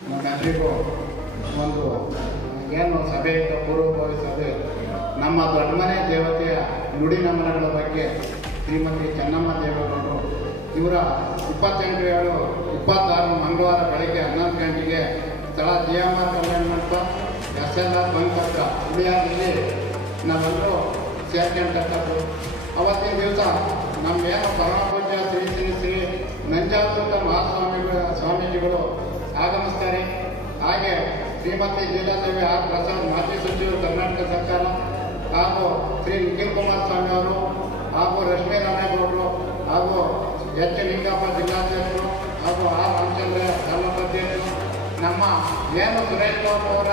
ನಮ್ಮೆಲ್ಲರಿಗೂ ಒಂದು ಏನು ಸಭೆ ಇತ್ತು, ಪೂರ್ವಭಾವಿ ಸಭೆ, ನಮ್ಮ ದೊಡ್ಡಮನೆ ದೇವತೆಯ ನುಡಿ ನಮನಗಳ ಬಗ್ಗೆ ಶ್ರೀಮತಿ ಚೆನ್ನಮ್ಮ ದೇವೇಗೌಡರು ಇವರ 28/7/26 ಮಂಗಳವಾರ ಬೆಳಗ್ಗೆ 11 ಗಂಟೆಗೆ ಸ್ಥಳ GMR Kalyana Mantapa, SLR bunk ಹತ್ರ ಹುಳಿಯಾದಲ್ಲಿ ನಾವೆಲ್ಲರೂ ಸೇರ್ಕೊಂಡ್ತಕ್ಕದ್ದು. ಅವತ್ತಿನ ದಿವಸ ನಮ್ಮೇನು ಪರಮಪೂಜ್ಯ ಶ್ರೀ ಶ್ರೀ ಶ್ರೀ ನಂಜಾವೃತ ಸ್ವಾಮೀಜಿಗಳು ಆಗಮಿಸ್ತಾರೆ. ಹಾಗೆ ಶ್ರೀಮತಿ ಲೀಲಾದೇವಿ ಆರ್ ಪ್ರಸಾದ್ ಮಾಜಿ ಸಚಿವರು ಕರ್ನಾಟಕ ಸರ್ಕಾರ, ಹಾಗೂ ಶ್ರೀ ನಿಖಿಲ್ ಕುಮಾರಸ್ವಾಮಿ ಅವರು, ಹಾಗೂ ರಶ್ಮಿ ರಾಮೇಗೌಡರು, ಹಾಗೂ ಎಚ್ ಲಿಂಗಪ್ಪ ಜಿಲ್ಲಾಧ್ಯಕ್ಷರು, ಹಾಗೂ ಆರ್ ರಾಮಚಂದ್ರ ತಾಲೂಕು ಅಧ್ಯಕ್ಷರು, ನಮ್ಮ ಏನು ಸುರೇಶ್ ಬಾಬು ಅವರ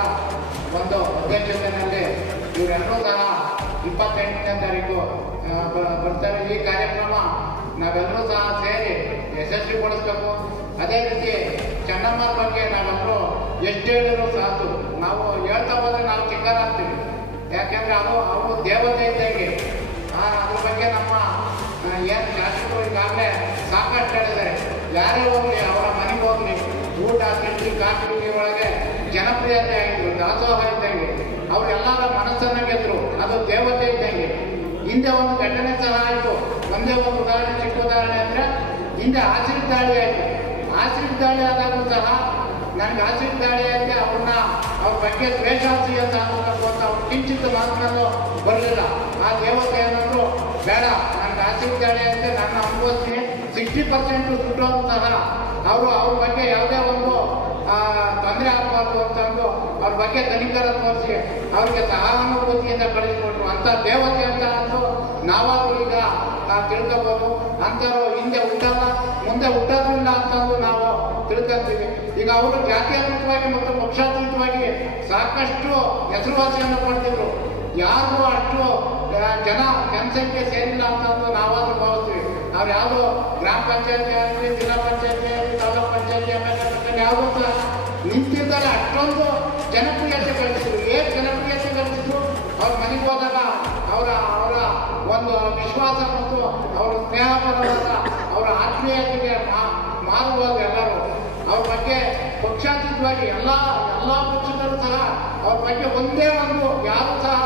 ಒಂದು ಅಧ್ಯಕ್ಷತೆಯಲ್ಲಿ ಇವರೆಲ್ಲರೂ ಸಹ 28ನೇ ತಾರೀಕು ಬರ್ತಾರೆ. ಈ ಕಾರ್ಯಕ್ರಮ ನಾವೆಲ್ಲರೂ ಸಹ ಸೇರಿ ಯಶಸ್ವಿಗೊಳಿಸ್ಬೇಕು. ಅದೇ ರೀತಿ ಚೆನ್ನಮ್ಮ ಬಗ್ಗೆ ನಾವೆಲ್ಲರೂ ಎಷ್ಟು ಹೇಳಿದ್ರು ಸಾಕು, ನಾವು ಹೇಳ್ತಾ ಹೋದ್ರೆ ನಾವು ಚಿಕ್ಕರಾಗ್ತೀವಿ. ಯಾಕೆಂದರೆ ಅವರು ದೇವತೆ ಇದ್ದಂಗೆ. ಅದ್ರ ಬಗ್ಗೆ ನಮ್ಮ ಏನು ಶಾಸಕರು ಈಗಾಗಲೇ ಸಾಕಷ್ಟು ಹೇಳಿದ್ದಾರೆ. ಯಾರೇ ಹೋಗಲಿ, ಅವರ ಮನೆಗೆ ಹೋಗಲಿ, ಊಟ ತಿಂಡಿ ಕಾಫಿ ಒಳಗೆ ಜನಪ್ರಿಯತೆ ಆಗಿದ್ರು, ದಾಸೋಹ ಇದ್ದಂಗೆ. ಅವರೆಲ್ಲರ ಮನಸ್ಸನ್ನು ಗೆದ್ರು. ಅದು ದೇವತೆ ಇದ್ದಂಗೆ. ಹಿಂದೆ ಒಂದು ಘಟನೆ ಸಹ ಆಯಿತು. ಒಂದೇ ಒಂದು ಉದಾಹರಣೆ, ಚಿಕ್ಕ ಉದಾಹರಣೆ ಅಂದರೆ, ಹಿಂದೆ ಆಸಿಡ್ ದಾಳಿ ಆಯಿತು. ಆಸಿಡ್ ದಾಳಿ ಆದಾಗೂ ಸಹ ನನಗೆ ಆಸಿಡ್ ದಾಳಿ ಆಯಿತು, ಅವ್ರ ಬಗ್ಗೆ ದ್ವೇಷಾಸಿ ಅಂತ ಆಗಬೇಕು ಅಂತ ಅವ್ರು ಕಿಂಚಿತ್ ಮಾತನಾಡಲು ಬರಲಿಲ್ಲ. ಆ ದೇವತೆ ಏನಂದ್ರು, ಬೇಡ, ನನಗೆ ಆಸಿಡ್ ದಾಳಿ ಆಯಿತು, ನನ್ನ ಅನುಭವಿಸ್ತೀನಿ, 60% ದುಡ್ಡವರು ಸಹ ಅವ್ರ ಬಗ್ಗೆ ಯಾವುದೇ ಒಂದು ತೊಂದರೆ ಆಗಬಾರ್ದು ಅಂತಂದು ಅವ್ರ ಬಗ್ಗೆ ತನಿಖರ ತೋರಿಸಿ ಅವ್ರಿಗೆ ಸಹಾನುಭೂತಿಯಿಂದ ಕಳಿಸ್ಕೊಟ್ರು. ಅಂಥ ದೇವತೆ ಅಂತ ಅಂದು ನಾವಾದರೂ ಈಗ ತಿಳ್ಕೋಬೋದು. ಅಂಥವ್ರು ಹಿಂದೆ ಹುಟ್ಟಲ್ಲ, ಮುಂದೆ ಹುಟ್ಟೋದಿಲ್ಲ ಅಂತಂದು ನಾವು ತಿಳ್ಕೊಂತೀವಿ. ಈಗ ಅವರು ಜಾತ್ಯತೀತವಾಗಿ ಮತ್ತು ಪಕ್ಷಾತೀತವಾಗಿ ಸಾಕಷ್ಟು ಹೆಸರುವಾಸಿಯನ್ನು ಪಡೆದಿದ್ರು. ಯಾರಿಗೂ ಅಷ್ಟು ಜನಸಂಖ್ಯೆ ಸೇರಿಲ್ಲ ಅಂತಂದು ನಾವಾದರೂ ಭಾವಿಸ್ತೀವಿ. ನಾವು ಯಾವುದೋ ಗ್ರಾಮ ಪಂಚಾಯತಿ ಆಗಲಿ, ಜಿಲ್ಲಾ ಪಂಚಾಯತಿ ಆಗಲಿ, ತಾಲೂಕು ಪಂಚಾಯತಿ ಆಗಲಿ, ಯಾವುದೋ ಸಹ ನಿಂತಿದ್ದರೆ ಅಷ್ಟೊಂದು ಜನಪ್ರಿಯತೆ ಗಳಿಸಿದ್ರು. ಏನು ಜನಪ್ರಿಯತೆ ಗಳಿಸಿದ್ರು? ಅವ್ರ ಮನೆಗೆ ಹೋದಾಗ ಅವರ ಒಂದು ವಿಶ್ವಾಸ ಮತ್ತು ಅವರ ಸ್ನೇಹಪರವಾದ ಅವರ ಆತ್ಮೀಯತೆಗೆ ಮಾರುವಾಗ ಎಲ್ಲರೂ ಅವ್ರ ಬಗ್ಗೆ ಪಕ್ಷಾತೀತವಾಗಿ ಎಲ್ಲ ಪಕ್ಷದಲ್ಲೂ ಸಹ ಅವ್ರ ಬಗ್ಗೆ ಒಂದೇ ಒಂದು ಯಾರು ಸಹ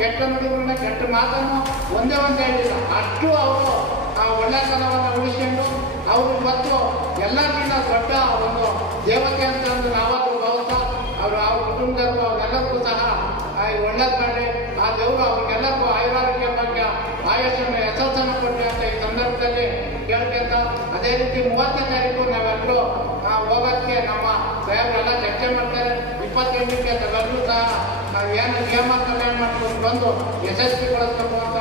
ಕೆಟ್ಟ ನುಡಿಗಳನ್ನ, ಕೆಟ್ಟ ಮಾತನ್ನು ಒಂದೇ ಹೇಳಿಲ್ಲ. ಅಷ್ಟು ಅವರು ಆ ಒಳ್ಳೆತನವನ್ನು ಉಳಿಸ್ಕೊಂಡು ಅವರು ಇವತ್ತು ಎಲ್ಲರಿಗಿಂತ ದೊಡ್ಡ ಒಂದು ದೇವತೆ ಅಂತ ನಾವಾದರೂ ಭಾವಿಸ್ತಾ ಅವ್ರ ಕುಟುಂಬದವರು ಅವರೆಲ್ಲರಿಗೂ ಸಹ ಒಳ್ಳೇದು ಮಾಡಿ ಆ ದೇವರು ಅವ್ರಿಗೆಲ್ಲರಿಗೂ ಆಯುರಾರೋಗ್ಯ ಬಗ್ಗೆ ಆಯುಷನ್ನು ಯಶಸ್ಸನ್ನು ಕೊಟ್ಟರೆ ಅಂತ ಈ ಸಂದರ್ಭದಲ್ಲಿ ಕೇಳ್ಕೊಂತ, ಅದೇ ರೀತಿ 30ನೇ ತಾರೀಕು ನಾವೆಲ್ಲರೂ ಹೋಗೋಕ್ಕೆ ನಮ್ಮ ಸಾಹೇಬರೆಲ್ಲ ಚರ್ಚೆ ಮಾಡ್ತಾರೆ. 28ಕ್ಕೆ ಎಲ್ಲರೂ ಸಹ ಏನು GMR ಕಲ್ಯಾಣ ಮಾಡ್ಕೊಂಡು ಬಂದು ಯಶಸ್ವಿಗೊಳಿಸ್ಬೇಕು ಅಂತ